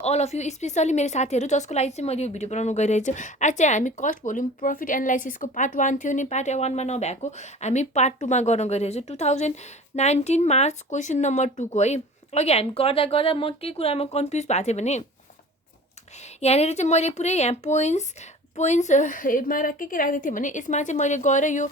All of you specially मेरो साथीहरू जसको लागि चाहिँ मैले यो भिडियो बनाउनु गइरहेको छु। आज चाहिँ हामी कस्ट भोल्युम प्रफिट एनालाइसिसको पार्ट 1 थियो नि, पार्ट 1 मा नभएको हामी पार्ट 2 मा गर्न गइरहेको छु। 2019 मार्च क्वेसन नम्बर 2 को है। अघि हामी गर्दा गर्दा म के कुरामा कन्फ्युज भएको थिएँ भने यहाँनिर चाहिँ मैले पुरै यहाँ पोइन्ट्स मा के राखेको थिएँ भने यसमा चाहिँ मैले गएर यो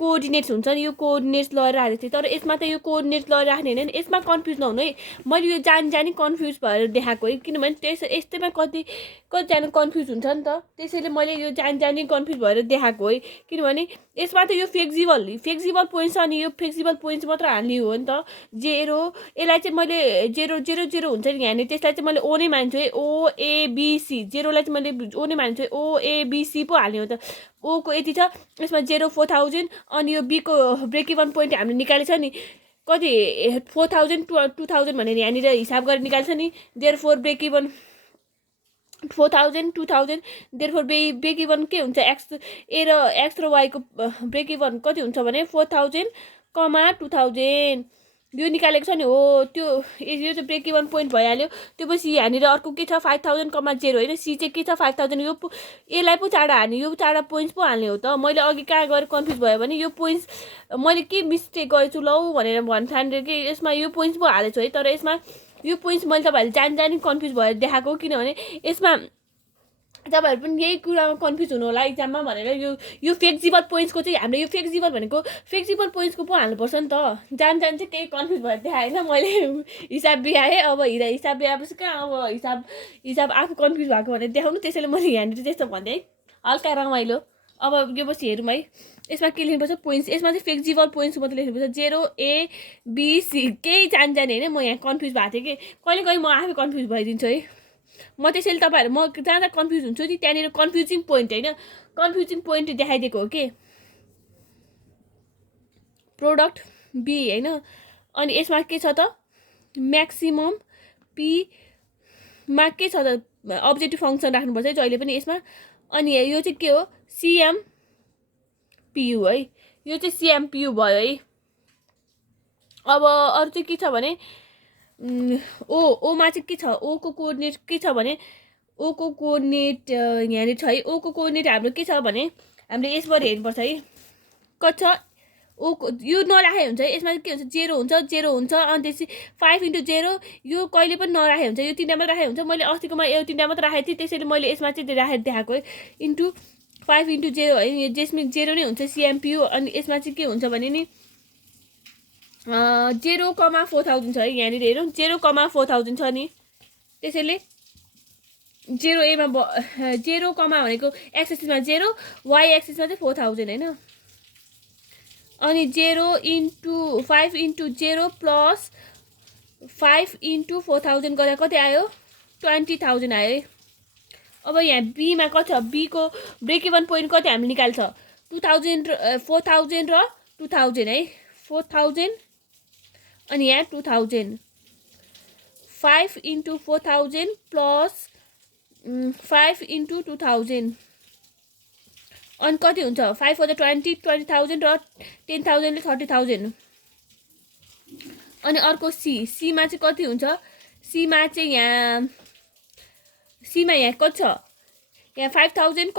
कोअर्डिनेट्स हुन्छ नि, यो कोअर्डिनेट्स लगाएर राखेको थिएँ। तर यसमा त यो कोअर्डिनेट्स लगाएर राख्ने होइन, यसमा कन्फ्युज नहुनु है। मैले यो जानी कन्फ्युज भएर देखाएको है, किनभने यस्तैमा कतिजना कन्फ्युज हुन्छ नि त। त्यसैले मैले यो जानी कन्फ्युज भएर देखाएको है। किनभने यसमा त यो फ्लेक्सिबल पोइन्ट्स छ नि, यो फ्लेक्सिबल पोइन्ट्स मात्र हाल्ने हो नि त। जेरो यसलाई चाहिँ मैले 0 हुन्छ नि यहाँनिर, त्यसलाई चाहिँ मैले ओ नै मान्छु है, ओएबिसी। जेरोलाई चाहिँ मैले ओ नै मान्छु है, ओएबिसी पो हाल्ने हो त। ओ को यति छ, यसमा 0 4000 अनि यो बी को ब्रेक इभन पोइन्ट हामीले निकालेछ नि कति 4000 2000 भनेर यहाँनिर हिसाब गरेर निकाल्छ नि। Therefore break even 4000 2000 therefore break even के हुन्छ एक्स र वाई को ब्रेक इभन कति हुन्छ भने 4000, 2000 यो निकालेको छ नि हो। त्यो यो चाहिँ ब्रेक इभन पोइन्ट भइहाल्यो। त्यो पछि यहाँनिर अर्को के छ 5000, 0 होइन, सी चाहिँ के छ 5000। यो यसलाई पो चाडा हाल्ने, यो चाडा पोइन्ट्स पो हाल्ने हो त। मैले अघि कहाँ गएर कन्फ्युज भयो भने यो पोइन्ट्स मैले के मिस्टेक गरेछु लौ भनेर भन्न ठानेँ कि यसमा यो पोइन्ट्स पो हालेछु है। तर यसमा यो पोइन्ट्स मैले तपाईँहरूले जानी कन्फ्युज भएर देखाएको, किनभने यसमा तपाईँहरू पनि यही कुरामा कन्फ्युज हुनु होला इक्जाममा भनेर यो फ्लेक्सिबल पोइन्ट्सको चाहिँ हामीले यो फ्लेक्सिबल भनेको फ्लेक्सिबल पोइन्ट्सको पो हाल्नुपर्छ नि त। जान चाहिँ केही कन्फ्युज भएर देखाएन मैले। हिसाब बिहाएँ, अब हिसाब बिहाएपछि कहाँ अब हिसाब आफू कन्फ्युज भएको भनेर देखाउनु। त्यसैले मैले यहाँनिर त्यस्तो भन्दै हल्का रमाइलो। अब यो पछि हेरौँ है, यसमा के लेख्नुपर्छ पोइन्ट्स। यसमा चाहिँ फ्लेक्सिबल पोइन्ट्स मात्रै लेख्नुपर्छ, 0 A B C। केही जानी होइन, म यहाँ कन्फ्युज भएको थिएँ कि कहिले म आफै कन्फ्युज भइदिन्छु है। म त्यसैले तपाईँहरू म जहाँ कन्फ्युज हुन्छु नि त्यहाँनिर कन्फ्युजिङ पोइन्ट होइन, कन्फ्युजिङ पोइन्ट देखाइदिएको हो कि प्रोडक्ट बी होइन। अनि यसमा के छ त म्याक्सिमम पीमा के छ त अब्जेक्टिभ फङ्सन राख्नुपर्छ है जहिले पनि यसमा। अनि यो चाहिँ के हो सिएमपियु है, यो चाहिँ सिएमपियु भयो है। अब अरू चाहिँ के छ भने ओमा चाहिँ के छ, ओ को कोअर्डिनेट के छ भने ओ को कोअर्डिनेट यहाँनिर छ है। ओ को कोअर्डिनेट हाम्रो के छ भने हामीले यसबाट हेर्नुपर्छ है कति छ। ओ को यो नराखे हुन्छ है, यसमा के हुन्छ 0 हुन्छ। अनि त्यसपछि 5 × 0 यो कहिले पनि नराखे हुन्छ, यो 3टा मात्र राखे हुन्छ। मैले अस्तिकोमा यो 3टा मात्र राखेको थिएँ, त्यसैले मैले यसमा चाहिँ राखेर देखाएको है। 5 × 0 है, जसमा 0 नै हुन्छ सिएमपियु। अनि यसमा चाहिँ के हुन्छ भने नि 0, 4000 छ है यहाँनिर हेरौँ, 0, 4000 छ नि। त्यसैले 0 एमा 0, भनेको एक्स एक्सिसमा 0, वाई एक्सिसमा चाहिँ 4000 होइन। अनि 0 × 5 × 0 प्लस 5 × 4000 गर्दा कति आयो 20000 आयो है। अब यहाँ बीमा कति छ, बी को ब्रेक इभन पोइन्ट कति हामीले निकाल्छ 4000 र 2000 है, 4000 अनि यहाँ 2000। 5 × 4000 प्लस 5 × 2000 अनि कति हुन्छ 5 for the 20,000 र 10,000 ले 30,000। अनि अर्को सीमा चाहिँ कति हुन्छ, सीमा चाहिँ यहाँ कति छ, यहाँ 5000,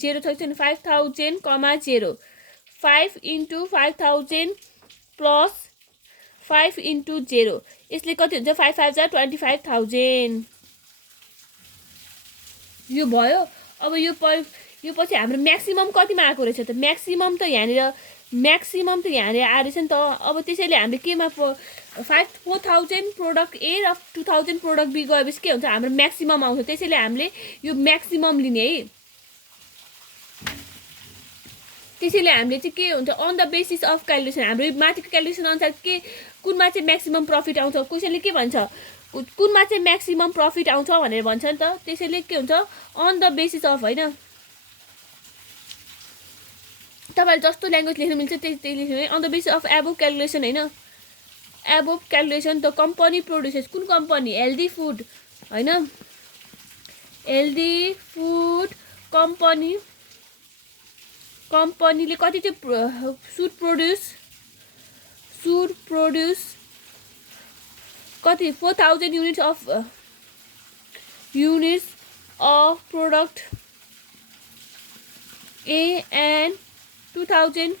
0 छ कि 5000, 0 5 × 5000 प्लस 5 × 0 यसले कति हुन्छ 5 5 जा 25,000 यो भयो। अब यो पछि हाम्रो म्याक्सिमम कतिमा आएको रहेछ त, म्याक्सिमम त यहाँनिर आएर रहेछ नि त। अब त्यसैले हामीले केमा 4000 प्रोडक्ट ए र 2000 प्रोडक्ट बी गएपछि के हुन्छ हाम्रो म्याक्सिमम आउँछ। त्यसैले हामीले यो म्याक्सिमम लिने है। त्यसैले हामीले चाहिँ के हुन्छ on the basis of calculation, हाम्रो माथिको क्यालकुलेसन अनुसार के कुनमा चाहिँ म्याक्सिमम प्रफिट आउँछ, क्वेसनले के भन्छ कुनमा चाहिँ म्याक्सिमम प्रफिट आउँछ भनेर भन्छ नि त। त्यसैले के हुन्छ अन द बेसिस अफ होइन, तपाईँले जस्तो ल्याङ्ग्वेज लेख्नु मिल्छ त्यही लेख्नु है। On the basis of above calculation होइन, above calculation the company produces, कुन कम्पनी हेल्दी फुड होइन, हेल्दी फुड कम्पनीले कति चाहिँ सुड प्रोड्युस कति 4000 units of units of product A and 2000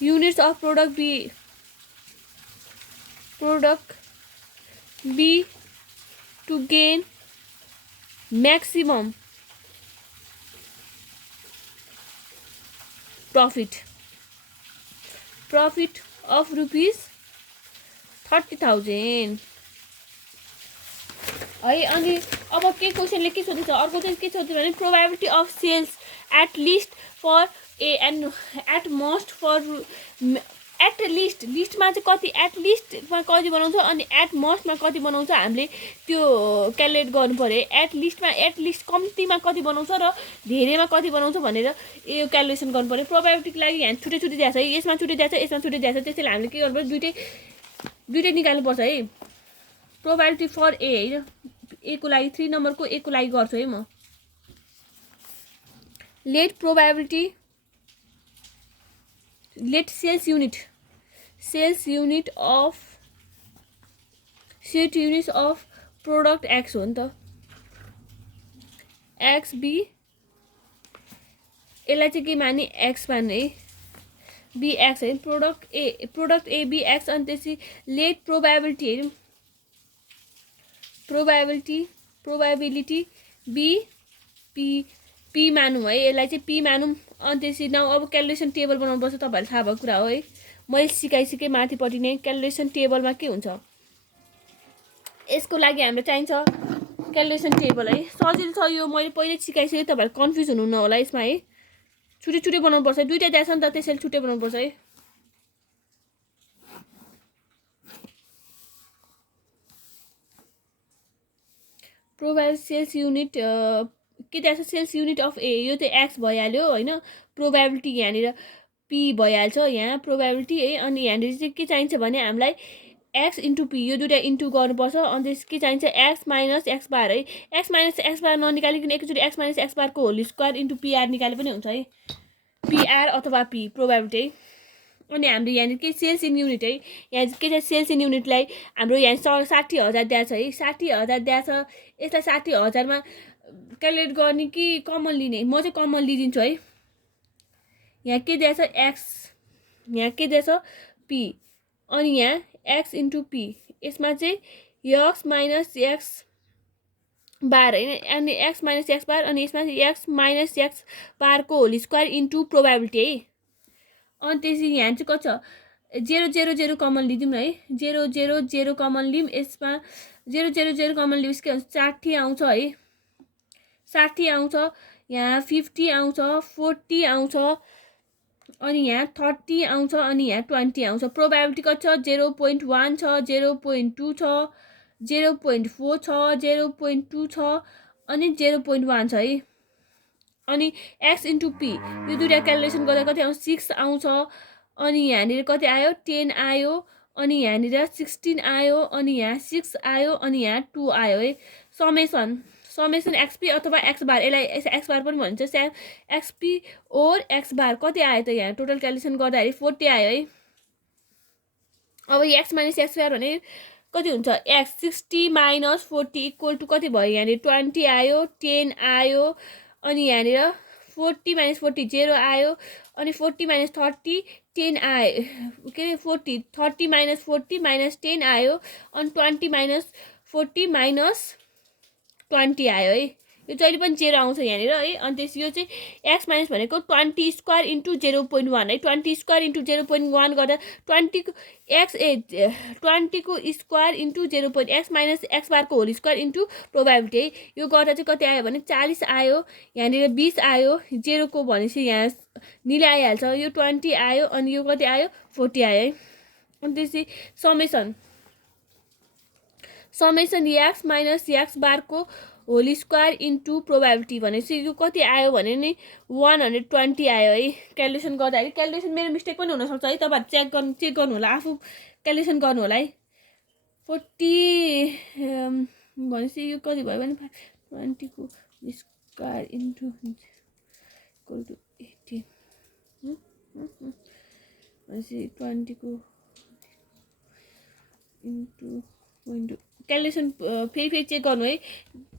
units of product B to gain maximum profit of rupees 30,000 है। अनि अब के क्वेशनले के सोधेछ, अर्को चाहिँ के सोध्यो भने probability of sales at least for A and at most for at least, लिस्टमा चाहिँ कति, एट लिस्टमा कति बनाउँछ अनि एट मोस्टमा कति बनाउँछ हामीले त्यो क्यालकुलेट गर्नु पर्यो। एट लिस्ट कम्तीमा कति बनाउँछ र धेरैमा कति बनाउँछ भनेर यो क्यालकुलेसन गर्नु पर्यो। प्रोबेबिलिटीको लागि यहाँ छुट्टै दिएको छ है, यसमा छुट्टै दिएको छ, यसमा छुट्टै दिएको छ, त्यसैले हामीले के गर्नु पर्यो, दुइटै निकाल्नुपर्छ है। प्रोबेबिलिटी फर ए होइन, ए को लागि 3 नम्बरको ए को लागि गर्छु है म। Let sales unit of product X हो नि त, एक्स बी, यसलाई चाहिँ के माने, एक्स मान्ने है, बी एक्स है, प्रोडक्ट ए बी एक्स। अनि त्यसपछि लेट प्रोबेबिलिटी बी पी मानौँ है, यसलाई चाहिँ पी मानौँ। अनि त्यसपछि अब क्यालकुलेसन टेबल बनाउनुपर्छ, तपाईँहरूले थाहा भएको कुरा हो है, मैले सिकाइसकेँ माथिपट्टि नै क्यालकुलेसन टेबलमा के हुन्छ। यसको लागि हाम्रो चाहिन्छ क्यालकुलेसन टेबल है, सजिलो छ यो, मैले पहिल्यै सिकाइसकेँ, तपाईँहरू कन्फ्युज हुनुहुन्न होला यसमा है। छुट्टै बनाउनुपर्छ, दुइटै दिएको छ नि त, त्यसैले छुट्टै बनाउनुपर्छ है। प्रोबेबिलिटी सेल्स युनिट के दिएको छ, सेल्स युनिट अफ ए, यो चाहिँ एक्स भइहाल्यो होइन, प्रोबेबिलिटी यहाँनिर पी भइहाल्छ यहाँ प्रोबेबिलिटी है। अनि यहाँनिर चाहिँ के चाहिन्छ भने हामीलाई एक्स इन्टु पी, यो दुइटा इन्टु गर्नुपर्छ। अनि त्यस के चाहिन्छ, एक्स माइनस एक्स बार है, एक्स माइनस एक्स बार ननिकालिकन एकचोटि एक्स माइनस एक्स बारको होल स्क्वायर इन्टु पिआर निकाले पनि हुन्छ है, पिआर अथवा पी प्रोबेबिलिटी है। अनि हाम्रो यहाँनिर के सेल्स इन युनिट है, यहाँ के छ, सेल्स इन युनिटलाई हाम्रो यहाँ 60,000 दिएको छ है, 60,000 दिएको छ। यसलाई 60,000मा क्यालकुलेट गर्ने कि कमन लिने, म चाहिँ कमन लिइदिन्छु है। यहाँ के दिएको छ, एक्स, यहाँ के दिएको छ, पी, अनि यहाँ एक्स इन्टु पी, यसमा चाहिँ एक्स माइनस एक्स बार होइन, अनि एक्स माइनस एक्स बार, अनि यसमा एक्स माइनस एक्स बारको होल स्क्वायर इन्टु प्रोबेबिलिटी है। अनि त्यसपछि यहाँ चाहिँ कति छ, 0 कमन लिदिउँ है, 0 कमन लिउँ, यसमा 0 कमन लिउँ के हुन्छ, 60 आउँछ है, 60 आउँछ, यहाँ 50 आउँछ, 40 आउँछ, अनि यहाँ 30 आउँछ, अनि यहाँ 20 आउँछ। प्रोबेबिलिटी कति छ, 0.1 छ, 0.2 छ, 0.4 छ, 0.2 छ, अनि 0.1 छ है। अनि एक्स इन्टु पी, यो दुइटा क्यालकुलेसन गर्दा कति आउँछ, 6 आउँछ, अनि यहाँनिर कति आयो, 10 आयो, अनि यहाँनिर 16 आयो, अनि यहाँ 6 आयो, अनि यहाँ 2 आयो है। समेसन एक्सपी अथवा एक्स बार, यसलाई एक्स बार पनि भनिन्छ, एक्सपी ओर एक्स बार कति आयो त, यहाँ टोटल क्यालकुलेसन गर्दाखेरि 40 आयो है। अब एक्स माइनस एक्स बार भने कति हुन्छ, एक्स 60 माइनस 40 इक्वल टु कति भयो, यहाँनिर 20 आयो, 10 आयो, अनि यहाँनिर 40 माइनस 40 0 आयो, अनि 40 माइनस 30 10 आयो, के अरे 30 माइनस 40 माइनस 10 आयो, अनि 20 माइनस 40 माइनस 20 आयो है। यो जहिले पनि 0 आउँछ यहाँनिर है। अनि त्यस यो चाहिँ एक्स माइनस भनेको 20 स्क्वायर इन्टु 0.1 है, 20 स्क्वायर इन्टु 0.1 गर्दा 20 को square into 0. X minus x बारको होल स्क्वायर इन्टु प्रोबेबिलिटी है। यो गर्दा चाहिँ कति आयो भने 40 आयो, यहाँनिर 20 आयो, 0 को भनेपछि यहाँ निले आइहाल्छ, यो 20 आयो, अनि यो कति आयो 40 आयो है। अनि त्यसपछि समेसन एक्स माइनस एक्स बारको होल स्क्वायर इन्टु प्रोबेबिलिटी भनेपछि यो कति आयो भने नि 120 आयो है। क्यालकुलेसन गर्दाखेरि, क्यालकुलेसन मेरो मिस्टेक पनि हुनसक्छ है, तपाईँहरू चेक गर्नु होला, आफू क्यालकुलेसन गर्नु होला है। 40 भनेपछि यो कति भयो भने 20 को स्क्वायर इन्टु इक्वल टु 18 भनेपछि 20 को इन्टु क्यालकुलेसन फेरि चेक गर्नु है।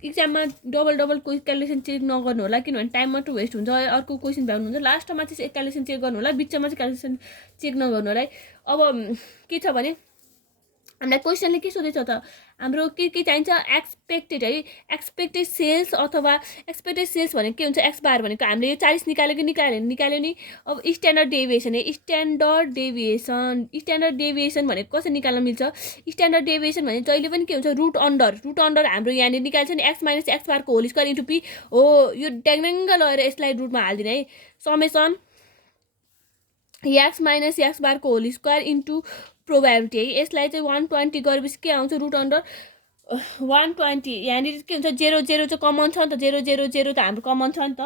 इक्जाममा डबल क्यालकुलेसन चेक नगर्नु होला, किनभने टाइम मात्र वेस्ट हुन्छ। अर्को क्वेसन भ्याउनु हुन्छ, लास्टमा चाहिँ क्यालकुलेसन चेक गर्नु होला, बिचमा चाहिँ क्यालकुलेसन चेक नगर्नु होला है। अब के छ भने हामीलाई क्वेसनले के सोधेछ त, हाम्रो के चाहिन्छ, एक्सपेक्टेड है, एक्सपेक्टेड सेल्स अथवा एक्सपेक्टेड सेल्स भनेको के हुन्छ, एक्स बार भनेको हामीले यो 40 निकाल्यो नि। अब स्ट्यान्डर्ड डेभिएसन है, स्ट्यान्डर्ड डेभिएसन भनेको कसरी निकाल्न मिल्छ, स्ट्यान्डर्ड डेभिएसन भने जहिले पनि के हुन्छ, रुट अन्डर हाम्रो यहाँनिर निकाल्छ नि, एक्स माइनस एक्स बारको होल स्क्वायर इन्टु पी हो। यो ड्याङ्ग लगेर यसलाई रुटमा हालिदिने है, समेसन एक्स माइनस एक्स बारको होल स्क्वायर इन्टु प्रोबेबिलिटी है। यसलाई चाहिँ 120 गरेपछि के आउँछ, रुट अन्डर 120। यहाँनिर के हुन्छ, 0 चाहिँ कमन छ नि त, 0 त हाम्रो कमन छ नि त।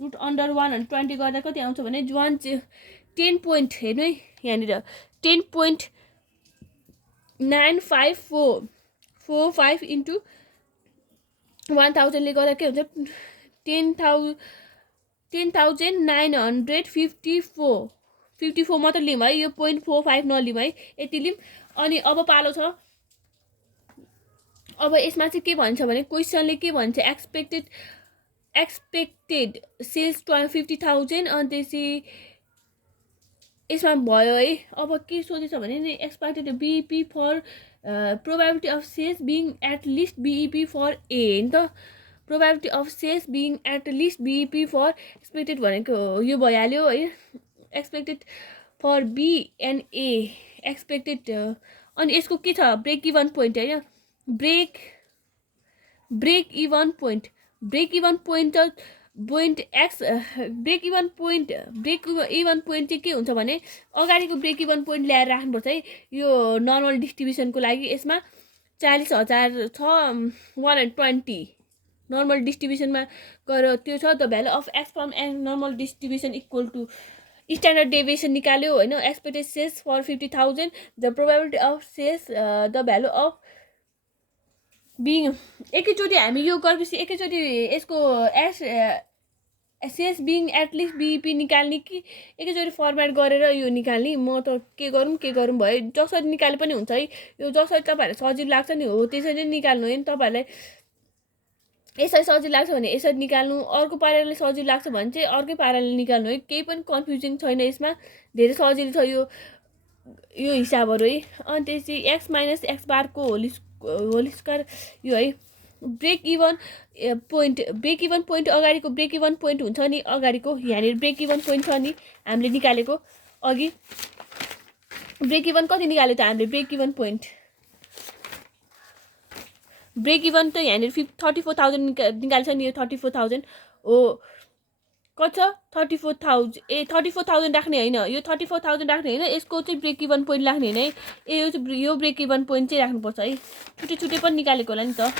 रुट अन्डर 120 गर्दा कति आउँछ भने 10 पोइन्ट, हेर्नु है यहाँनिर 10.9545 इन्टु 1000ले गर्दा के हुन्छ, 10,954 मात्र लिउँ है, यो 0.45 नलिउँ है, यति लिउँ। अनि अब पालो छ, अब यसमा चाहिँ के भन्छ भने क्वेसनले के भन्छ, एक्सपेक्टेड सेल्स 50,000 अनि त्यसै यसमा भयो है। अब के सोधेछ भने नि, expected BEP for probability of sales being at least BEP for A होइन त, probability of sales being at least BEP for expected भनेको यो भइहाल्यो है, expected for B and A expected. अनि यसको के छ, ब्रेक इभन पोइन्ट होइन, ब्रेक इभन पोइन्ट चाहिँ के हुन्छ भने अगाडिको ब्रेक इभन पोइन्ट ल्याएर राख्नुपर्छ है। यो नर्मल डिस्ट्रिब्युसनको लागि यसमा 40,000 छ, 120 नर्मल डिस्ट्रिब्युसनमा गएर त्यो छ। The value of X from and normal distribution equal to standard deviation निकाल्यो होइन, expected sales for 50,000, the probability of sales, the value of being. एकैचोटि हामी यो गरेपछि एकैचोटि यसको सेल्स बिङ एटलिस्ट बिइपी निकाल्ने कि एकैचोटि फर्मेट गरेर यो निकाल्ने, म त के गरौँ भयो, जसरी निकाले पनि हुन्छ है। यो जसरी तपाईँहरूलाई सजिलो लाग्छ नि हो त्यसरी नै निकाल्नु है। तपाईँहरूलाई यसरी सजिलो लाग्छ भने यसरी निकाल्नु, अर्को पाराले सजिलो लाग्छ भने चाहिँ अर्कै पाराले निकाल्नु है। केही पनि कन्फ्युजिङ छैन यसमा, धेरै सजिलो छ यो हिसाबहरू है। अनि त्यसपछि एक्स माइनस एक्स बारको होल स्क्वायर यो है। ब्रेक इभन पोइन्ट अगाडिको ब्रेक इभन पोइन्ट हुन्छ नि, अगाडिको यहाँनिर ब्रेक इभन पोइन्ट छ नि हामीले निकालेको अघि, ब्रेक इभन कति निकाल्यो त हामीले, ब्रेक इभन त यहाँनिर 34,000 निकाल्छ नि, यो 34,000 हो। कति छ 34,000, 34,000 राख्ने होइन, यो 34,000 राख्ने होइन, यसको चाहिँ ब्रेक इभन पोइन्ट राख्ने होइन है। यो ब्रेक इभन पोइन्ट चाहिँ राख्नुपर्छ है। छुट्टै पनि निकालेको होला नि त,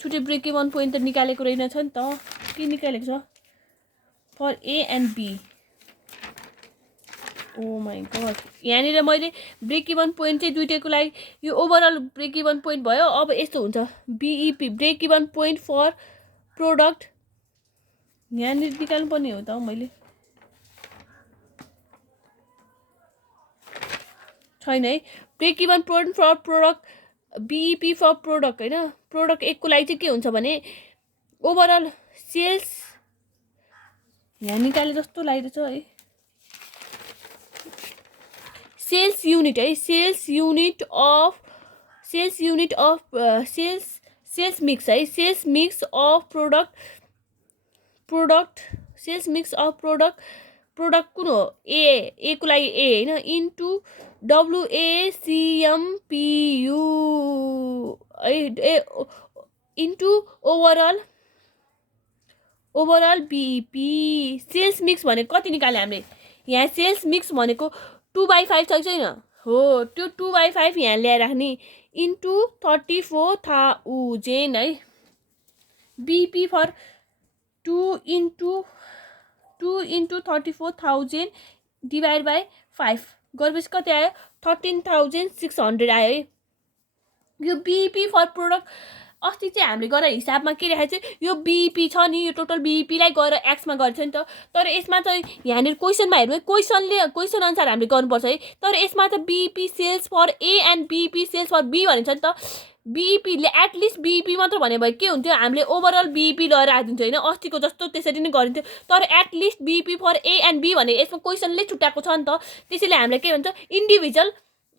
छुट्टै ब्रेक इभन पोइन्ट त निकालेको रहेनछ नि त, के निकालेको छ for A and B. Oh my God, यहाँनिर मैले ब्रेक इभन पोइन्ट चाहिँ दुइटैको लागि यो ओभरअल ब्रेक इभन पोइन्ट भयो। अब यस्तो हुन्छ, BEP break even point for product, यहाँनिर निकाल्नु पर्ने हो त मैले, छैन है। Break even point for product, BEP for product होइन, प्रोडक्ट एकको लागि चाहिँ के हुन्छ भने ओभरअल सेल्स, यहाँ निकाले जस्तो लागिरहेछ है, सेल्स युनिट है, सेल्स मिक्स है, सेल्स मिक्स अफ प्रोडक्ट कुन हो, ए को लागि ए होइन, इन्टु WACMPU है, इन्टु ओभरअल बिइपी। सेल्स मिक्स भनेको कति निकाल्यो हामीले, यहाँ सेल्स मिक्स भनेको 2/5 छ छैन हो, त्यो 2/5 यहाँ ल्याएर राख्ने इन्टु 34,000 है। बिइपी फर 2 इन्टु 34,000 डिभाइड बाई 5 गरेपछि कति आयो, 13,600 आयो है। यो बिइपी फर प्रोडक्ट अस्ति चाहिँ हामीले गरेर हिसाबमा के राखेको छ यो बीईपी छ नि यो टोटल बीईपीलाई गएर एक्समा गर्छ नि त तर यसमा चाहिँ यहाँनिर क्वेसनमा हेर्नु क्वेसन अनुसार हामीले गर्नुपर्छ है तर यसमा त BEP sales for A and BEP sales for B भनेको छ नि त बीईपीले एटलिस्ट बीईपी मात्र भने भए के हुन्थ्यो हामीले ओभरअल बीईपी लगेर आइदिन्थ्यो होइन अस्तिको जस्तो त्यसरी नै गरिन्थ्यो तर at least BEP for A and B भने यसमा क्वेसनले छुट्याएको छ नि त त्यसैले हामीलाई के भन्छ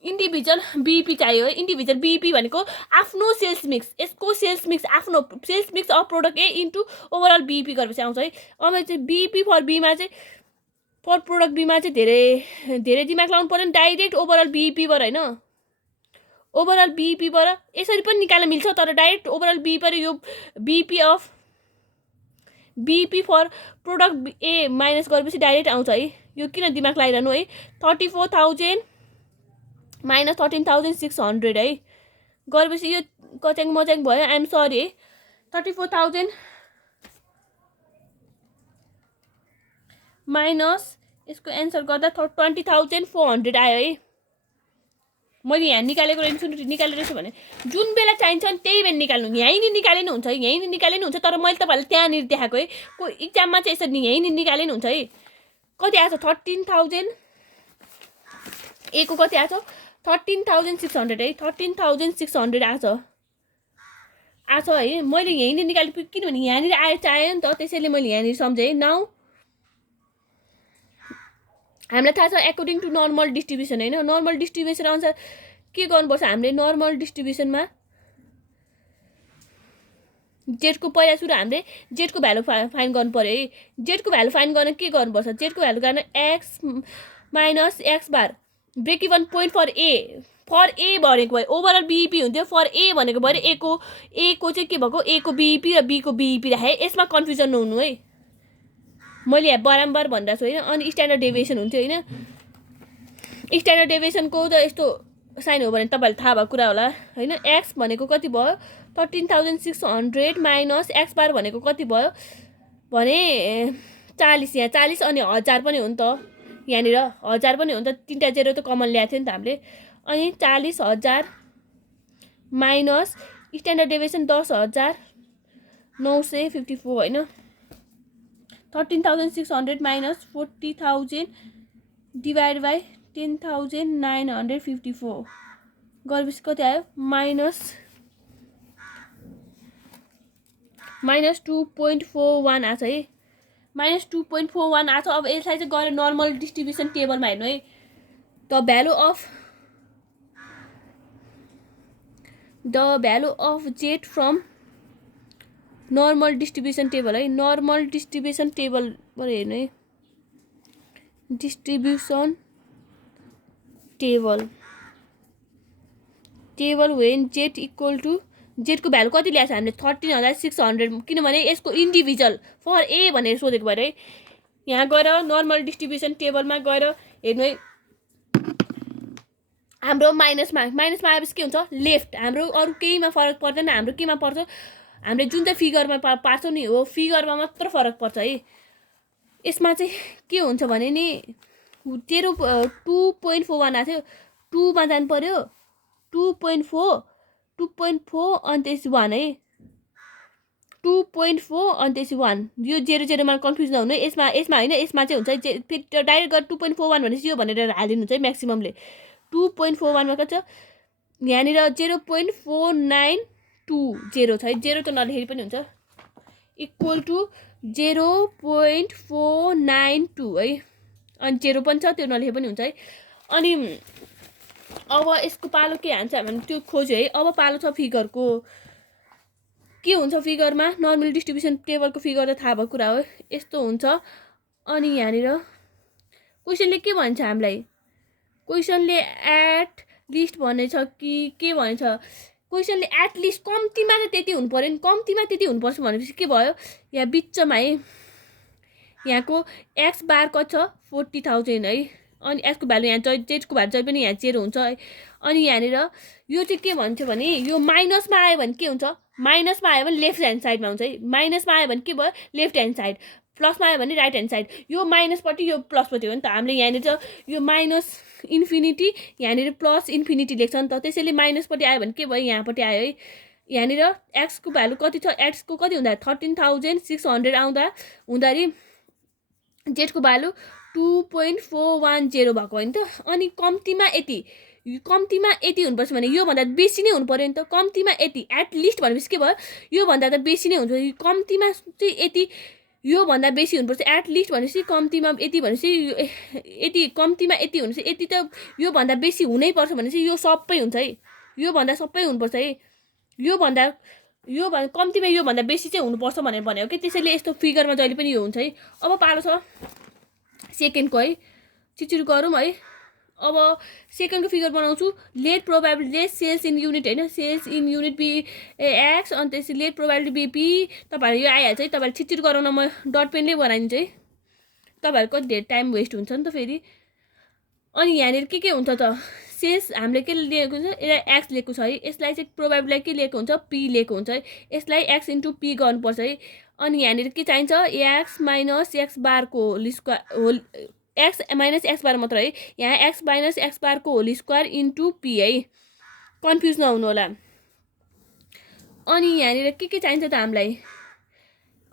इन्डिभिजुअल बीईपी चाहियो है इन्डिभिजुअल बीईपी भनेको आफ्नो सेल्स मिक्स यसको सेल्स मिक्स आफ्नो sales mix of product A into overall BEP गरेपछि आउँछ है अब चाहिँ बीईपी फर बीमा चाहिँ फर प्रोडक्ट बीमा चाहिँ धेरै दिमाग लाउनु पर्यो नि डाइरेक्ट ओभरअल बीईपीबाट होइन ओभरअल बीईपीबाट यसरी पनि निकाल्न मिल्छ तर डाइरेक्ट ओभरअल बीईपीबाट यो BEP for product A minus गरेपछि डाइरेक्ट आउँछ है यो किन दिमाग लगाइरहनु है 34,000 माइनस 13,600 है गरेपछि यो कच्याङ मच्याङ भयो आइएम सरी है 34,000 माइनस यसको एन्सर गर्दा 20,400 आयो है मैले यहाँ निकालेको रहेछु भने जुन बेला चाहिन्छ नि त्यही बेला निकाल्नु यहीँ नि निकाले नि हुन्छ तर मैले तपाईँहरूले त्यहाँनिर देखाएको है को इक्जाममा चाहिँ यसरी यहीँ नि निकाले नि हुन्छ है कति आएछ 13,000 ए को कति आएछ 13,600 है 13,600 आछ है मैले यहीँ नि निकाले किनभने यहाँनिर आयो नि त त्यसैले मैले यहाँनिर सम्झेँ है नाउ हामीलाई थाहा छ एकोर्डिङ टु नर्मल डिस्ट्रिब्युसन होइन नर्मल डिस्ट्रिब्युसन अनुसार के गर्नुपर्छ हामीले नर्मल डिस्ट्रिब्युसनमा जेडको पहिला सुरु हामीले जेडको भ्यालु फाइन्ड गर्नु पर्यो है जेडको भ्यालु फाइन्ड गर्न के गर्नुपर्छ जेडको भ्यालु गर्न X minus X bar break even point for A भनेको भयो ओभरअल बीईपी हुन्थ्यो फर ए भनेको भयो ए को चाहिँ के भएको ए को बीईपी र बी को बीईपी राखेँ यसमा कन्फ्युजन नहुनु है मैले यहाँ बारम्बार भनिरहेको छु होइन अनि स्ट्यान्डर्ड डेभिएसन हुन्थ्यो होइन स्ट्यान्डर्ड डेभिएसनको त यस्तो साइन हो भने तपाईँहरूले थाहा भएको कुरा होला होइन एक्स भनेको कति भयो 13,600 माइनस एक्स बार भनेको कति भयो भने 40 यहाँ 40 अनि 1000 पनि हो नि त यहाँनिर 1000 पनि हो नि त तीनटा जेरो त कमन ल्याएको थियो नि त हामीले अनि 40,000 माइनस स्ट्यान्डर्ड डेभिएसन 10,954 होइन 13,600 माइनस 40,000 डिभाइड बाई 10,954 गरेपछि कति आयो माइनस 2.41 आछ है माइनस 2.41 आछ अब यसलाई चाहिँ गएर नर्मल डिस्ट्रिब्युसन टेबलमा हेर्नु है the value of Z from normal distribution table है नर्मल डिस्ट्रिब्युसन टेबलबाट हेर्नु है distribution table when Z equal to जेडको भ्यालु कति ल्याएको छ हामीले 13,600 किनभने यसको इन्डिभिजुअल फर ए भनेर सोधेको भयो है यहाँ गएर नर्मल डिस्ट्रिब्युसन टेबलमा गएर हेर्नु है हाम्रो माइनसमा आएपछि के हुन्छ लेफ्ट हाम्रो अरू केहीमा फरक पर्दैन हाम्रो केमा पर्छ हामीले जुन चाहिँ फिगरमा पार्छौँ नि हो फिगरमा मात्र फरक पर्छ है यसमा चाहिँ के हुन्छ भने नि 2.41 आएको थियो 2 मा जानु पर्यो 2.4 अनि त्यसपछि 1 है 2.4 अनि त्यसपछि 1 यो 0 कन्फ्युज नहुनु यसमा होइन यसमा चाहिँ हुन्छ डाइरेक्ट गरेर 2.41 भनेपछि यो भनेर हालिदिनु हुन्छ है म्याक्सिममले 2.41 मा कति छ यहाँनिर 0.492 छ है 0 त नलेखेर पनि हुन्छ इक्वल टु 0.492 है अनि 0 पनि छ त्यो नलेखे पनि हुन्छ है अनि अब यसको पालो के हान्छ भने त्यो खोज्यो है अब पालो छ फिगरको के हुन्छ फिगरमा नर्मल डिस्ट्रिब्युसन टेबलको फिगर त थाहा भएको कुरा हो यस्तो हुन्छ अनि यहाँनिर क्वेसनले के भन्छ हामीलाई क्वेसनले एट लिस्ट भनेछ कि के भन्छ क्वेसनले एट लिस्ट कम्तीमा त त्यति हुनु पर्यो नि कम्तीमा त्यति हुनुपर्छ भनेपछि के भयो यहाँ बिचमा है यहाँको एक्स बार कति छ 40,000 है अनि एक्सको भ्यालु यहाँ जेडको भ्यालु जहिले पनि यहाँ 0 हुन्छ है अनि यहाँनिर यो चाहिँ के भन्छ भने यो माइनसमा आयो भने के हुन्छ माइनसमा आयो भने लेफ्ट ह्यान्ड साइडमा हुन्छ है माइनसमा आयो भने के भयो लेफ्ट ह्यान्ड साइड प्लसमा आयो भने राइट ह्यान्ड साइड यो माइनसपट्टि यो प्लसपट्टि हो नि त हामीले यहाँनिर चाहिँ यो माइनस इन्फिनिटी यहाँनिर प्लस इन्फिनिटी लेख्छ नि त त्यसैले माइनसपट्टि आयो भने के भयो यहाँपट्टि आयो है यहाँनिर एक्सको भ्यालु कति छ, एक्सको कति हुँदा 13,600 हुँदाखेरि जेडको भ्यालु 2.410 भएको होइन त। अनि कम्तीमा यति हुनुपर्छ भने योभन्दा बेसी नै हुनु पर्यो नि त। कम्तीमा यति एटलिस्ट भनेपछि के भयो, योभन्दा त बेसी नै हुन्छ। कम्तीमा चाहिँ यति, योभन्दा बेसी हुनुपर्छ एटलिस्ट भनेपछि कम्तीमा यति भनेपछि यति, कम्तीमा यति भनेपछि यति त योभन्दा बेसी हुनैपर्छ भनेपछि यो सबै हुन्छ है, योभन्दा सबै हुनुपर्छ है, योभन्दा कम्तीमा योभन्दा बेसी चाहिँ हुनुपर्छ भनेर भन्यो कि। त्यसैले यस्तो फिगरमा जहिले पनि यो हुन्छ है। अब पालो छ सेकेन्डको है, छिटो गरौँ है। अब सेकेन्डको फिगर बनाउँछु। Let probability, let sales in unit होइन, sales in unit be X, अनि त्यसपछि लेट प्रोबेबिलिटी बिपी। तपाईँहरू यो आइहाल्छ है, तपाईँहरू छिटो गराउन म डट पेनले बनाइदिन्छु है, तपाईँहरूको कति धेरै टाइम वेस्ट हुन्छ नि त फेरि। अनि यहाँनिर के हुन्छ त, सेल्स हामीले के लिएको हुन्छ, यसलाई एक्स लिएको छ है, यसलाई चाहिँ प्रोबेबिलिटीलाई के लिएको हुन्छ, पी लिएको हुन्छ है, यसलाई एक्स इन्टु पी गर्नुपर्छ है। अनि यहाँनिर के चाहिन्छ, एक्स माइनस एक्स बारको whole square, X minus X bar मात्र है, यहाँ एक्स माइनस एक्स बारको होल स्क्वायर इन्टु पी है, कन्फ्युज नहुनु होला। अनि यहाँनिर के चाहिन्छ त हामीलाई,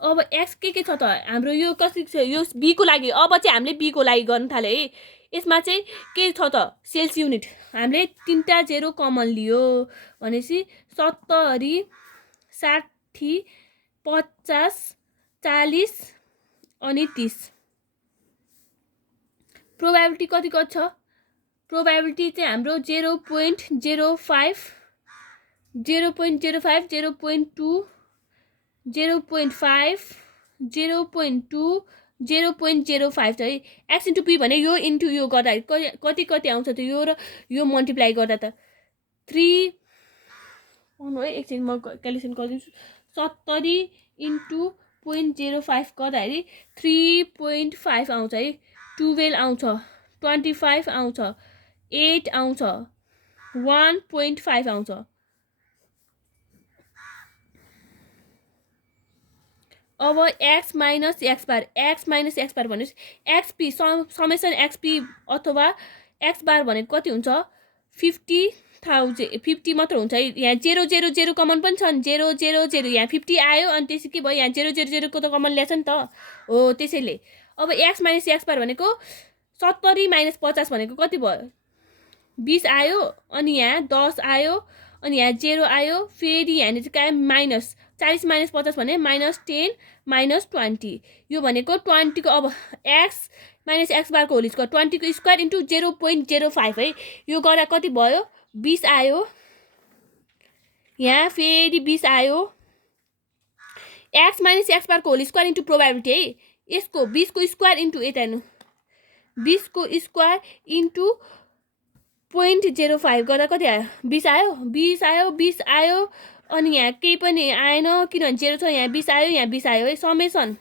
अब एक्स के छ त हाम्रो, यो कति छ, यो बीको लागि। अब चाहिँ हामीले बीको लागि गर्न थाल्यो है। यसमा चाहिँ के छ त, सेल्स युनिट हामीले 3टा 0 कमन लियो भनेपछि 70, 60, 50, 40 अनि 30। प्रोबेबिलिटी कति छ, प्रोबेबिलिटी चाहिँ हाम्रो 0.05, 0.05, 0.2, 0.5, 0.2, 0.05 छ है। एक्स इन्टु पी भने यो इन्टु यो गर्दा कति आउँछ त, यो र यो मल्टिप्लाई गर्दा त 3 आउनु है, एकछिन म क्यालकुलेसन गरिदिन्छु। 70 इन्टु 0.05 गर्दाखेरि 3.5 आउँछ है, 12 आउँछ, 25 आउँछ, 8 आउँछ, 1.5 आउँछ। अब एक्स माइनस एक्स बार, एक्स माइनस एक्स बार भनेपछि एक्सपी समेसन एक्सपी अथवा एक्स बार भनेको कति हुन्छ, 50,000, 50 मात्र हुन्छ है। यहाँ 0 0 0 कमन पनि छन्, 0 0 0, यहाँ 50 आयो अनि त्यसै के भयो, यहाँ 0 0 0 को त कमन ल्याएछ नि त हो। त्यसैले अब एक्स माइनस एक्स बार भनेको 70 माइनस 50 भनेको कति भयो, 20 आयो, अनि यहाँ 10 आयो, अनि यहाँ 0 आयो, फेरि यहाँनिर चाहिँ कहाँ माइनस 40 माइनस 50 भने माइनस 10 माइनस 20, यो भनेको 20 को। अब एक्स माइनस एक्स बारको होल स्क्वायर 20 को स्क्वायर इन्टु 0.05 है, यो गर्दा कति भयो, 20 आयो, यहाँ फेरि 20 आयो। एक्स माइनस एक्स बारको होल स्क्वायर इन्टु प्रोबेबिलिटी है, यसको 20 को स्क्वायर इन्टु यता हेर्नु, 20 को स्क्वायर इन्टु 0.05 गर्दा कति आयो, 20 आयो, 20 आयो, 20 आयो। अनि यहाँ केही पनि आएन किनभने 0 छ, यहाँ 20 आयो, यहाँ 20 आयो है। समेसन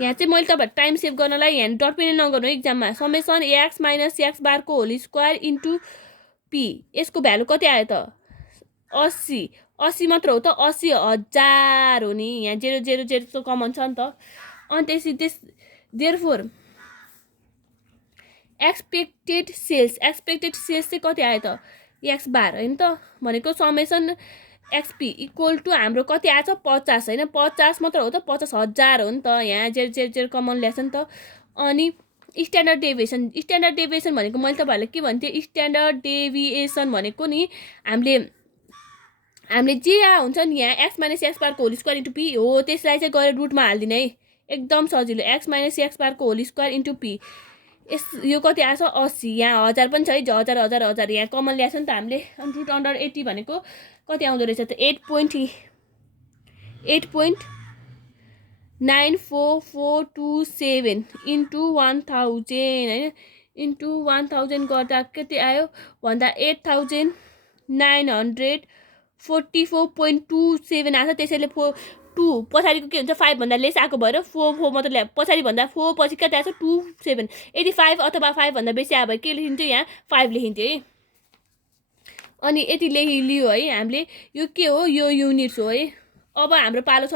यहाँ चाहिँ मैले तपाईँहरू टाइम सेभ गर्नलाई यहाँ डट पनि नगर्नु है इक्जाममा। समेसन एक्स माइनस एक्स बारको होल स्क्वायर इन्टु पी, यसको भ्यालु कति आयो त, 80, 80 मात्र हो त, 80,000 हो नि। यहाँ 0 0 0 त कमन छ नि त। अनि त्यस देयरफोर एक्सपेक्टेड सेल्स चाहिँ कति आयो त, एक्स बार होइन त, भनेको समेसन एक्सपी इक्वल टु हाम्रो कति आएछ, 50 होइन, 50 मात्र हो त, 50,000 हो नि त। यहाँ 0 0 0 कमन ल्याएछ नि त। अनि स्ट्यान्डर्ड डेभिएसन भनेको मैले तपाईँहरूलाई के भन्थेँ, स्ट्यान्डर्ड डेभिएसन भनेको नि हामीले जे हुन्छ नि, यहाँ एक्स माइनस एक्स बारको होल स्क्वायर इन्टु पी हो, त्यसलाई चाहिँ गएर रुटमा हालिदिने है, एकदम सजिलो। एक्स माइनस एक्स बारको होल स्क्वायर इन्टु पी, यो कति आएछ, 80, यहाँ 1000 पनि छ है, 1000 1000 1000 यहाँ कमन ल्याएछ नि त हामीले। अनि रुट अन्डर 80 भनेको कति आउँदो रहेछ त, 8.9442 इन्टु 1000 होइन, इन्टु 1000 गर्दा कति आयो भन्दा 8944.27 आएको छ। त्यसैले 2 पछाडिको के हुन्छ, 5 भन्दा लेस आएको भएर 4 मात्र ल्यायो, पछाडि भन्दा 4 पछि कति आएको छ, 27। यदि 5 अथवा 5 भन्दा बेसी आयो भने के लेखिन्थ्यो, यहाँ 5 लेखिन्थ्यो है। अनि यति लेखिलियो है हामीले। यो के हो, यो युनिट्स हो है। अब हाम्रो पालो छ,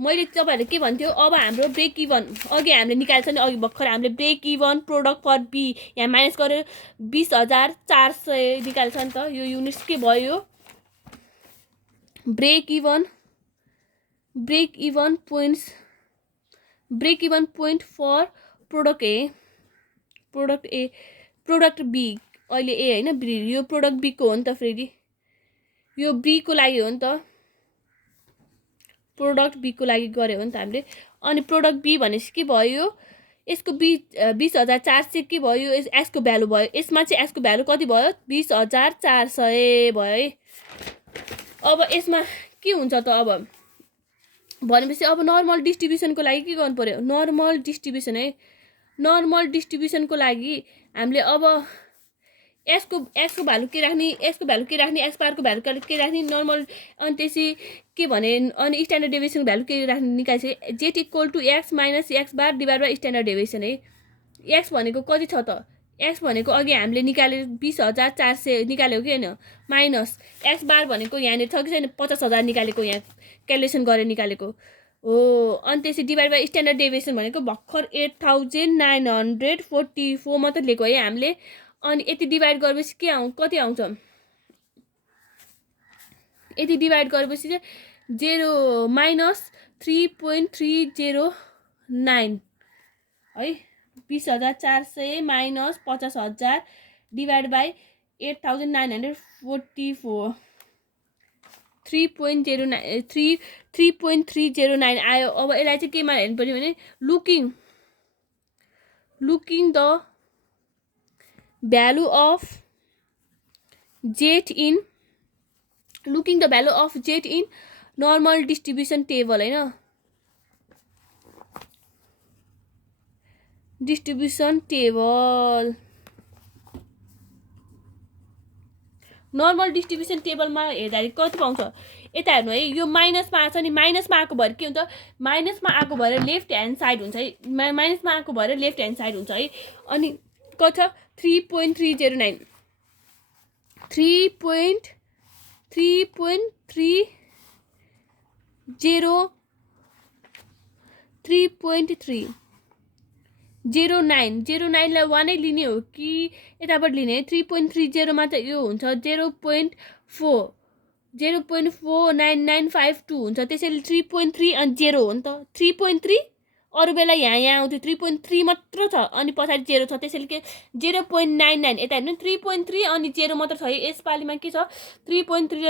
मैले तपाईँहरूले के भन्थ्यो, अब हाम्रो ब्रेक इभन अघि हामीले निकाल्छ नि, अघि भर्खर हामीले break even product for B यहाँ माइनस गरेर 20,400 निकाल्छ नि त। यो युनिट्स के भयो, break even point for product B अहिले ए हैन यो प्रोडक्ट बी को हो नि त फेरि यो बी को लागि हो नि त प्रोडक्ट बी को लागि गरे हो नि त हामीले अनि प्रोडक्ट बी भनेपछि के भयो यसको 20,400 के भयो एसको भ्यालु भयो यसमा चाहिँ एसको भ्यालु कति भयो 20,400 भयो है अब यसमा के हुन्छ त अब भनेपछि अब नर्मल डिस्ट्रिब्युसनको लागि के गर्नु पर्यो नर्मल डिस्ट्रिब्युसनको लागि हामीले अब यसको भ्यालु के राख्ने एक्स बारको भ्यालु के राख्ने नर्मल अनि त्यसै के भने अनि स्ट्यान्डर्ड डेभिएसन भ्यालु के राख्ने निकाल्छ Z equal to X minus X bar divide by standard deviation है एक्स भनेको कति छ त एक्स भनेको अघि हामीले निकाले 20,400 निकाल्यो कि हैन माइनस एक्स बार भनेको यहाँनिर छ कि छैन 50,000 निकालेको यहाँ क्यालकुलेसन गरेर निकालेको हो अनि त्यसै डिभाइड बाई स्ट्यान्डर्ड डेभिएसन भनेको भर्खर 8,944 मात्र लिएको है हामीले अनि यति डिभाइड गरेपछि के कति आउँछ यति डिभाइड गरेपछि चाहिँ 0 माइनस 3.309 है 20,400 माइनस 50,000 डिभाइड बाई 8,944 3.309 आयो अब यसलाई चाहिँ केमा हेर्नु पर्यो भने looking the value of z in normal distribution table हैन डिस्ट्रिब्युसन टेबल नर्मल डिस्ट्रिब्युसन टेबलमा हेर्दाखेरि कति पाउँछ यता हेर्नु है यो माइनसमा आछ नि माइनसमा आएको भएर के हुन्छ माइनसमा आएको भएर लेफ्ट ह्यान्ड साइड हुन्छ है माइनसमा आएको भएर लेफ्ट ह्यान्ड साइड हुन्छ है अनि कति छ 3.309 3.09 लाई 1 नै लिने हो कि यताबाट लिने 3.30 मा त यो हुन्छ 0.499952 हुन्छ त्यसैले 3.3 अनि 0 हो नि त 3.3 अरु बेला यहाँ आउँथ्यो 3.3 मात्र छ अनि पछाडी 0 छ त्यसैले के 0.99 यता हेर्नु 3.3 अनि 0 मात्र छ है यसपालिमा के छ 3.3 र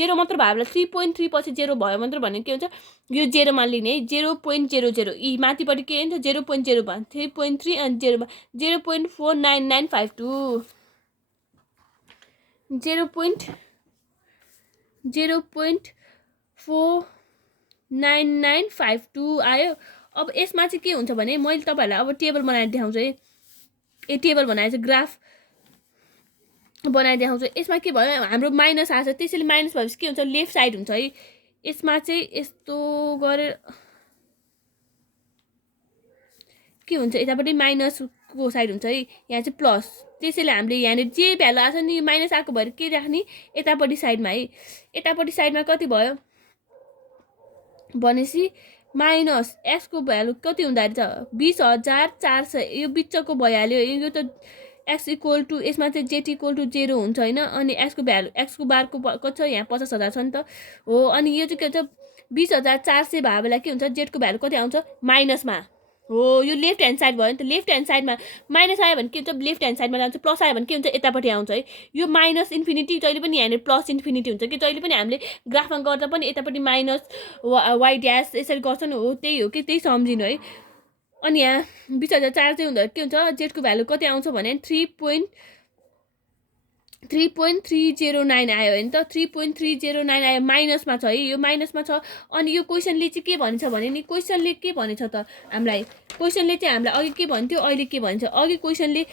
0 मात्र भएला 3.3 पछि 0 भयो मात्र भने के हुन्छ यो 0 मा लिने है 0.00 यी माथिपटि के हुन्छ 0.0 भयो 3.3 अनि 0 0.49952 0.49952 आयो अब यसमा चाहिँ के हुन्छ भने मैले तपाईहरुलाई अब टेबल बनाएर देखाउँछु है ए टेबल बनाएर चाहिँ ग्राफ बनाएर देखाउँछु यसमा के भयो हाम्रो माइनस आछ त्यसैले माइनस भएपछि के हुन्छ लेफ्ट साइड हुन्छ है यसमा चाहिँ यस्तो गरेर के हुन्छ यतापटि माइनस को साइड हुन्छ है यहाँ चाहिँ प्लस त्यसैले हामीले यहाँ जे भ्यालु आछ नि माइनस आको भएर के राख्ने यतापटि साइडमा है यतापटि साइडमा कति भयो भनेसी माइनस एक्स को भ्यालु कति हुँदा छ 20,400 यो बिचको भइहाल्यो यो त एक्स इक्वल टु यसमा चाहिँ जेट इक्वल टु 0 हुन्छ हैन अनि एक्स को भ्यालु एक्स को बारको कति छ यहाँ 50,000 छ नि त हो अनि यो चाहिँ के हुन्छ 20,400 भए बेला के हुन्छ जेट को भ्यालु कति आउँछ माइनसमा हो यो लेफ्ट ह्यान्ड साइड भयो नि त लेफ्ट ह्यान्ड साइडमा माइनस आयो भने के हुन्छ लेफ्ट ह्यान्ड साइडमा जान्छ प्लस आयो भने के हुन्छ यतापटि आउँछ है यो माइनस इन्फिनिटी जहिले पनि यहाँ प्लस इन्फिनिटी हुन्छ कि जहिले पनि हामीले ग्राफमा गर्दा पनि यतापटि माइनस वाइ ड्यास यसरी गर्छ नि हो त्यही हो कि त्यही सम्झिनु है अनि यहाँ 20,400 हुँदा के हुन्छ जेटको भ्यालु कति आउँछ भने 3.309 आयो हैन त 3.309 आयो माइनसमा छ है यो माइनसमा छ अनि यो क्वेशनले चाहिँ के भन्छ भने नि क्वेशनले के भनेछ त हामीलाई क्वेशनले चाहिँ हामीलाई अघि के भन्थ्यो अहिले के भन्छ अघि क्वेशनले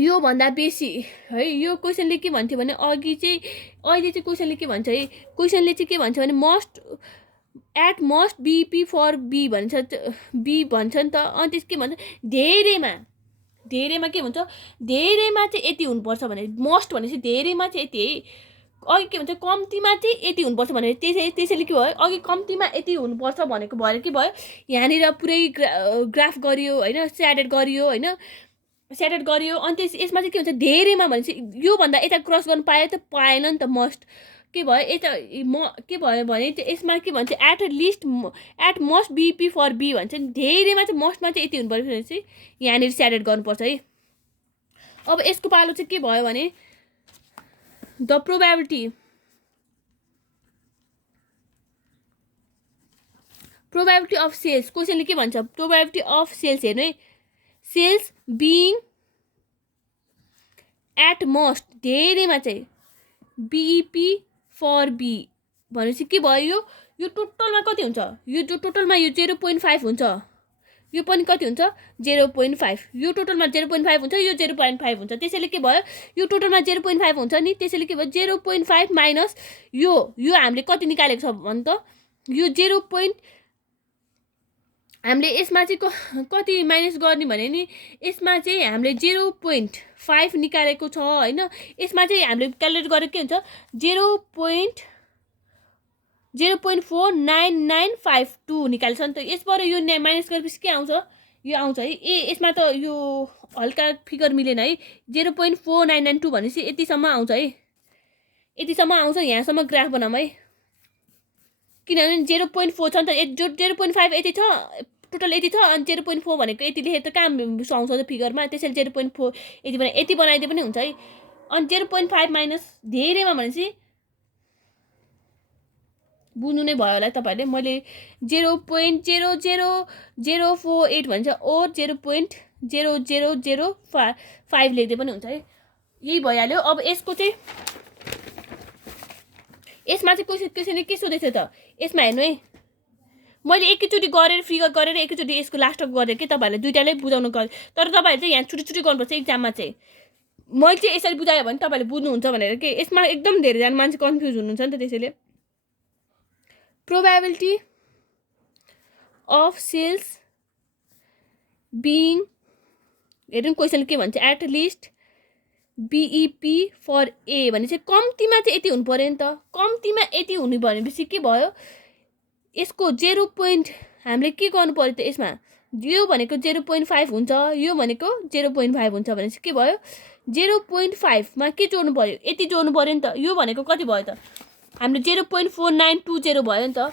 यो भन्दा बेसी है यो क्वेशनले के भन्थ्यो भने अघि चाहिँ अहिले चाहिँ क्वेशनले के भन्छ है क्वेशनले चाहिँ के भन्छ भने मस्ट बीपी फर बी भन्छ बी भन्छ नि त अनि त्यस के भन्छ धेरैमा के भन्छ धेरैमा चाहिँ यति हुनुपर्छ भने मस्ट भनेपछि धेरैमा चाहिँ यति है अघि के भन्छ कम्तीमा चाहिँ यति हुनुपर्छ भने त्यसैले के भयो अघि कम्तीमा यति हुनुपर्छ भनेको भएर के भयो यहाँनिर पुरै ग्राफ गरियो हैन स्याडेड गरियो हैन स्याडेड गरियो अनि यसमा चाहिँ के हुन्छ धेरैमा भनेपछि यो भन्दा यता क्रस गर्न पाए त पाएन नि त मस्ट के भयो यता के भयो भने यसमा के भन्छ at least at most BP for B भन्छ नि, धेरैमा चाहिँ मस्टमा चाहिँ यति हुनु पर्यो भने चाहिँ यहाँनिर स्याडेड गर्नुपर्छ है। अब यसको पालो चाहिँ के भयो भने द प्रोबेबिलिटी अफ सेल्स, क्वेसनले के भन्छ प्रोबेबिलिटी अफ सेल्स हेर्नु है, सेल्स बिइङ एट मस्ट धेरैमा चाहिँ बिइपी फर बी भनेपछि के भयो यो टोटलमा कति हुन्छ, यो टोटलमा यो 0.5 हुन्छ, यो पनि कति हुन्छ 0.5, यो टोटलमा 0.5 हुन्छ, यो 0.5 हुन्छ, त्यसैले के भयो यो टोटलमा 0.5 हुन्छ नि, त्यसैले के भयो 0.5 माइनस यो हामीले कति निकालेको छ भन् त, यो 0. हामीले यसमा चाहिँ कति माइनस गर्ने भने नि यसमा चाहिँ हामीले 0.5 निकालेको छ हैन, यसमा चाहिँ हामीले क्यालकुलेट गरेको के हुन्छ 0.499952 निकाल्छ नि त, यसबाट यो माइनस गरेपछि के आउँछ यो आउँछ है। यसमा त यो हल्का फिगर मिलेन है, 0.4992 भनेपछि यतिसम्म आउँछ है, यतिसम्म आउँछ, यहाँसम्म ग्राफ बनाऊँ है, किनभने 0.4 छ नि त, 0.5 यति छ टोटल यति छ, अनि 0.4 भनेको यति लेखे त कहाँ सुहाउँछ त फिगरमा, त्यसैले 0.4 यति बनाइदिए पनि हुन्छ है। अनि 0.5 माइनस धेरैमा भनेपछि बुझ्नु नै भयो होला तपाईँहरूले, मैले 0.00048 भन्छ ओर 0.0005 लेख्दै पनि हुन्छ है, यही भइहाल्यो। अब यसको चाहिँ यसमा चाहिँ क्वेसनले के सोधेछ त, यसमा हेर्नु है, मैले एकैचोटि गरेर फिगर गरेर एकैचोटि यसको लास्ट अफ गरेँ कि तपाईँहरूले दुइटाले बुझाउनु गयो, तर तपाईँहरूले चाहिँ यहाँ छुट्टी गर्नुपर्छ एक्जाममा चाहिँ, मैले चाहिँ यसरी बुझायो भने तपाईँहरूले बुझ्नुहुन्छ भनेर के, यसमा एकदम धेरैजना मान्छे कन्फ्युज हुनुहुन्छ नि त, त्यसैले प्रोबेबिलिटी अफ सेल्स बिइङ हेर्नु क्वेसन के भन्छ एट लिस्ट बिइपी फर ए भने चाहिँ कम्तीमा चाहिँ यति हुनु पर्यो नि त, कम्तीमा यति हुनु भनेपछि के भयो यसको 0. हामीले के गर्नु पर्यो त, यसमा यो भनेको 0.5 हुन्छ, यो भनेको 0.5 हुन्छ भनेपछि के भयो 0.5 मा के जोड्नु पर्यो यति जोड्नु पर्यो नि त, यो भनेको कति भयो त हामीले 0.4920 भयो नि त,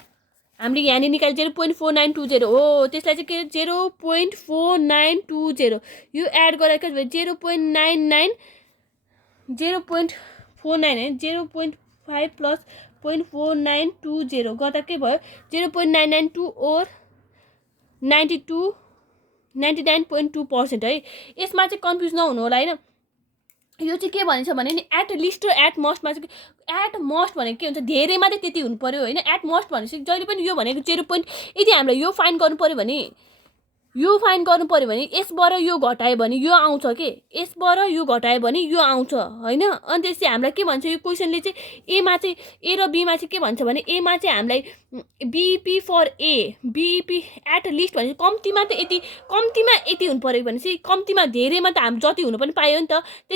हामीले यहाँनिर निकाले 0.4920 हो, त्यसलाई चाहिँ के 0.4920 यो एड गरेको 0.99 0.49 0.5 प्लस 0.4920 गर्दा के भयो 0.992 ओर 99.2% है। यसमा चाहिँ कन्फ्युज नहुनु होला हैन, यो चाहिँ के भनिन्छ भने नि एट लिस्ट र एट मस्टमा चाहिँ एट मस्ट भनेको के हुन्छ धेरैमा चाहिँ त्यति हुनु पर्यो हैन, एट मस्ट भनेपछि जहिले पनि यो भनेको 0. यदि हामीलाई यो फाइन गर्नु पर्यो भने यसबाट यो घटायो भने यो आउँछ के, यसबाट यो घटायो भने यो आउँछ हैन। अनि त्यसै हामीलाई के भन्छ यो क्वेसनले चाहिँ एमा चाहिँ ए र बीमा चाहिँ के भन्छ भने एमा चाहिँ हामीलाई बिइपी फर ए बिइपी एट लिस्ट भने कम्तीमा त यति हुनु पर्यो भनेपछि कम्तीमा धेरैमा त हामी जति हुनु पनि पायो नि त, त्यसै